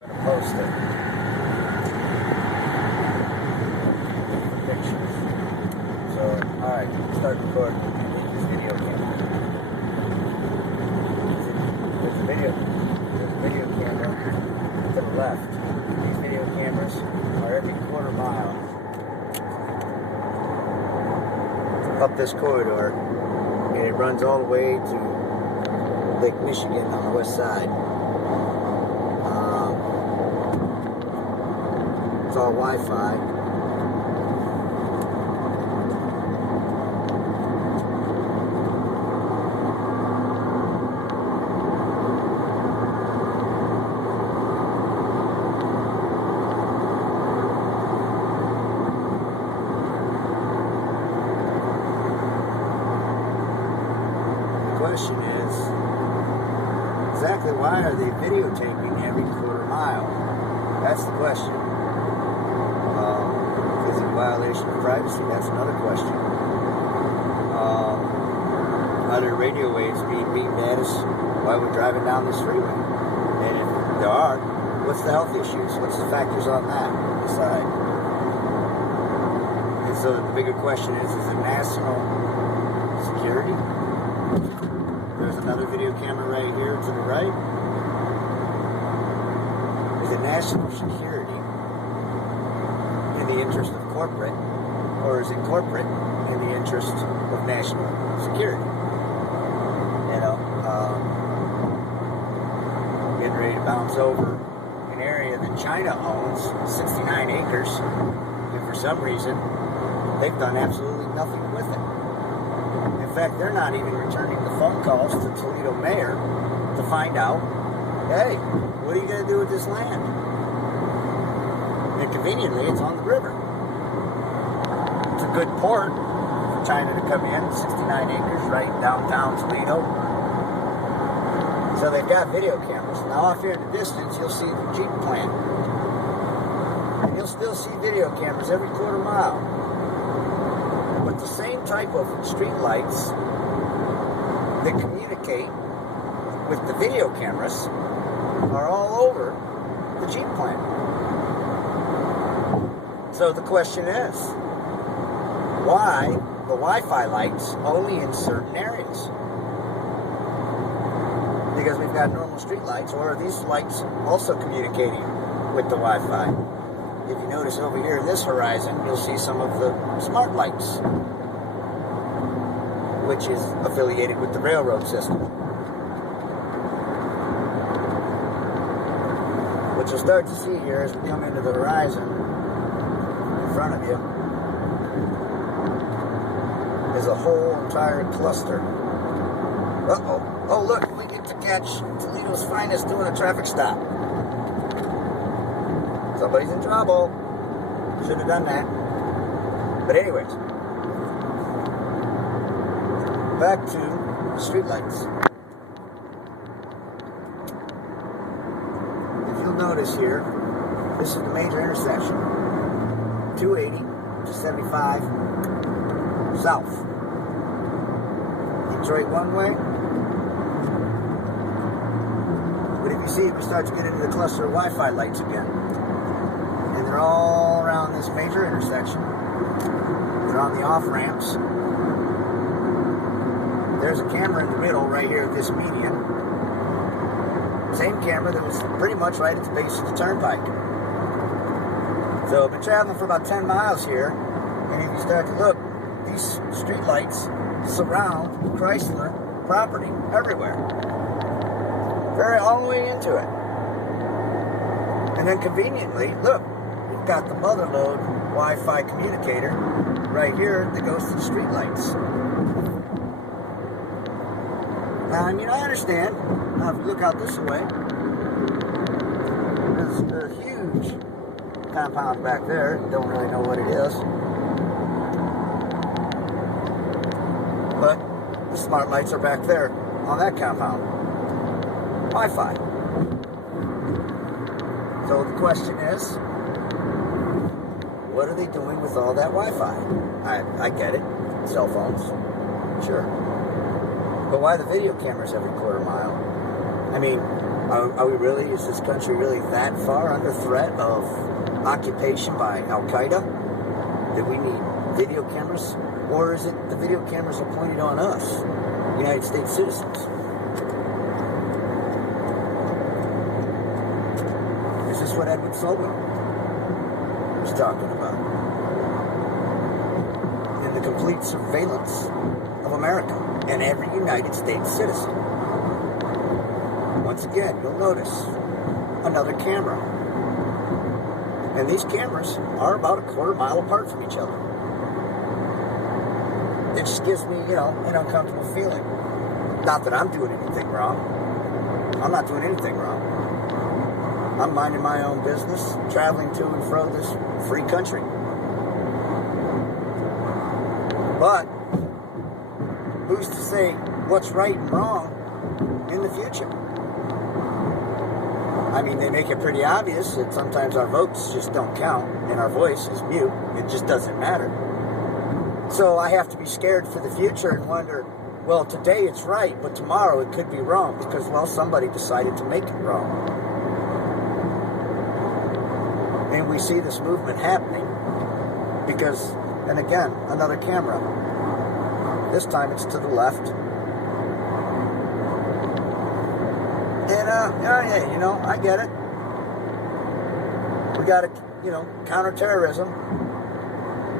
Post it. Pictures. So, alright, start recording this video camera. There's a video camera to the left. These video cameras are every quarter mile up this corridor, and it runs all the way to Lake Michigan on the west side. It's all Wi-Fi. The question is, exactly why are they videotaping every quarter mile? That's the question. Is it a violation of privacy? That's another question. Are there radio waves being beamed at us while we're driving down this freeway? And if there are, what's the health issues? What's the factors on that side? And so the bigger question is it national security? There's another video camera right here to the right. Is it national security in the interest of corporate, or is it corporate in the interest of national security? You know, getting ready to bounce over an area that China owns, 69 acres, and for some reason, they've done absolutely nothing with it. In fact, they're not even returning the phone calls to Toledo mayor to find out, hey, what are you going to do with this land? And conveniently, it's on the river. It's a good port for China to come in, 69 acres right downtown Toledo. So they've got video cameras. Now off here in the distance, you'll see the Jeep plant. And you'll still see video cameras every quarter mile. But the same type of street lights that communicate with the video cameras are all over the Jeep plant. So the question is, why the Wi-Fi lights only in certain areas? Because we've got normal street lights, or are these lights also communicating with the Wi-Fi? If you notice over here in this horizon, you'll see some of the smart lights, which is affiliated with the railroad system. What you'll start to see here as we come into the horizon in front of you is a whole entire cluster. Uh-oh. Oh, look, we get to catch Toledo's finest doing a traffic stop. Somebody's in trouble. Should have done that. But anyways, back to the streetlights. If you'll notice here, this is the major intersection. 280 to 75 south. Detroit one way. But if you see, we start to get into the cluster of Wi-Fi lights again. And they're all around this major intersection. They're on the off-ramps. There's a camera in the middle right here at this median. Same camera that was pretty much right at the base of the turnpike. So I've been traveling for about 10 miles here, and if you start to look, these street lights surround Chrysler property everywhere. They're all the way into it. And then conveniently, look, we've got the motherlode Wi-Fi communicator right here that goes to the street lights. Now, I mean, I understand. Now, if you look out this way, there's a huge compound back there. Don't really know what it is. But the smart lights are back there on that compound. Wi-Fi. So the question is, what are they doing with all that Wi-Fi? I get it. Cell phones. Sure. But why the video cameras every quarter mile? I mean, Are we really, is this country really that far under threat of occupation by Al-Qaeda that we need video cameras? Or is it the video cameras are pointed on us, United States citizens? Is this what Edward Snowden was talking about? In the complete surveillance of America and every United States citizen. Once again, you'll notice another camera. And these cameras are about a quarter mile apart from each other. It just gives me, an uncomfortable feeling. Not that I'm doing anything wrong. I'm not doing anything wrong. I'm minding my own business, traveling to and fro this free country. But who's to say what's right and wrong in the future? I mean, they make it pretty obvious that sometimes our votes just don't count and our voice is mute. It just doesn't matter. So I have to be scared for the future and wonder, well, today it's right, but tomorrow it could be wrong because, well, somebody decided to make it wrong. And we see this movement happening because, and again, another camera. This time it's to the left. And, I get it. We got to, counter terrorism.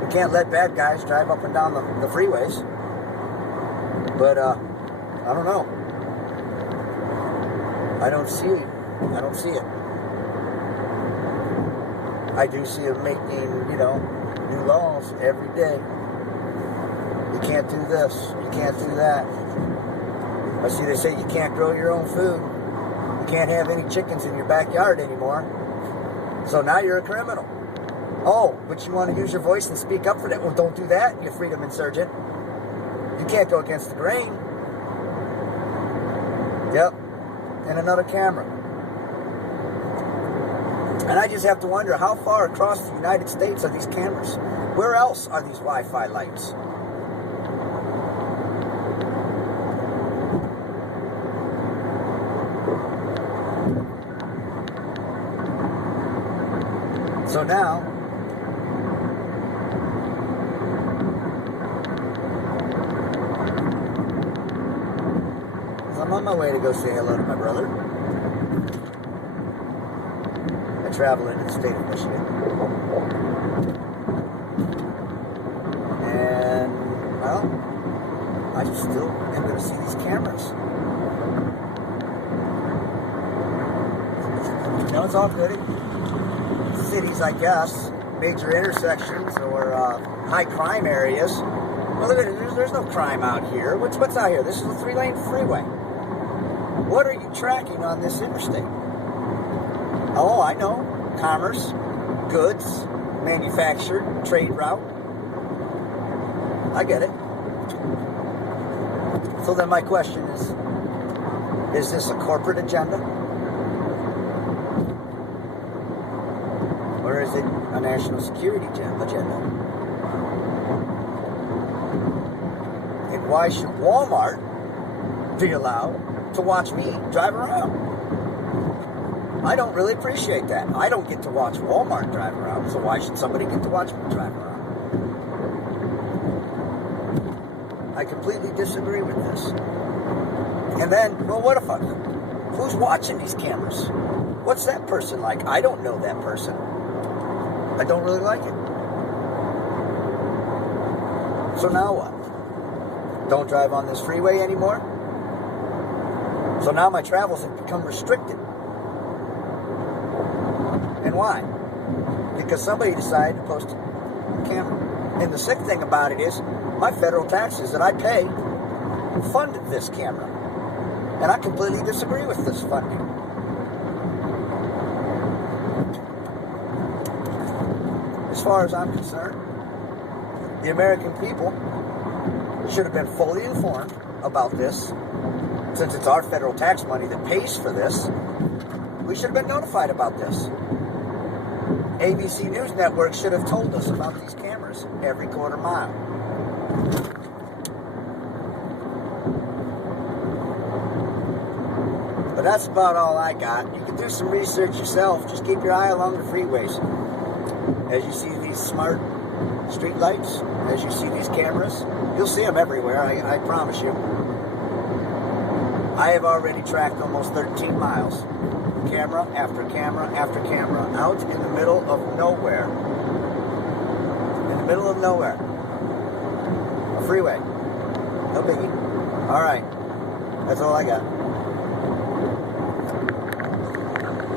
We can't let bad guys drive up and down the freeways. But, I don't know. I don't see it. I do see them making, new laws every day. You can't do this. You can't do that. I see they say you can't grow your own food. You can't have any chickens in your backyard anymore. So now you're a criminal. Oh, but you want to use your voice and speak up for that? Well, don't do that, you freedom insurgent. You can't go against the grain. Yep. And another camera. And I just have to wonder, how far across the United States are these cameras? Where else are these Wi-Fi lights? So now, I'm on my way to go say hello to my brother. I travel into the state of Michigan. And, well, I just still am going to see these cameras. It's all good. Cities, I guess, major intersections or high crime areas. Well, look at it. There's no crime out here. What's out here? This is a 3-lane freeway. What are you tracking on this interstate? Oh, I know. Commerce, goods, manufactured, trade route. I get it. So then my question is this a corporate agenda? Or is it a national security agenda? And why should Walmart be allowed to watch me drive around? I don't really appreciate that. I don't get to watch Walmart drive around, so why should somebody get to watch me drive around? I completely disagree with this. And then, well, what if who's watching these cameras? What's that person like? I don't know that person. I don't really like it. So now what? Don't drive on this freeway anymore? So now my travels have become restricted. And why? Because somebody decided to post a camera. And the sick thing about it is, my federal taxes that I pay funded this camera. And I completely disagree with this funding. As far as I'm concerned, the American people should have been fully informed about this. Since it's our federal tax money that pays for this, we should have been notified about this. ABC News Network should have told us about these cameras every quarter mile. But that's about all I got. You can do some research yourself. Just keep your eye along the freeways. As you see these smart street lights, as you see these cameras, you'll see them everywhere, I promise you. I have already tracked almost 13 miles. Camera after camera after camera, out in the middle of nowhere. In the middle of nowhere. A freeway. No biggie. All right. That's all I got.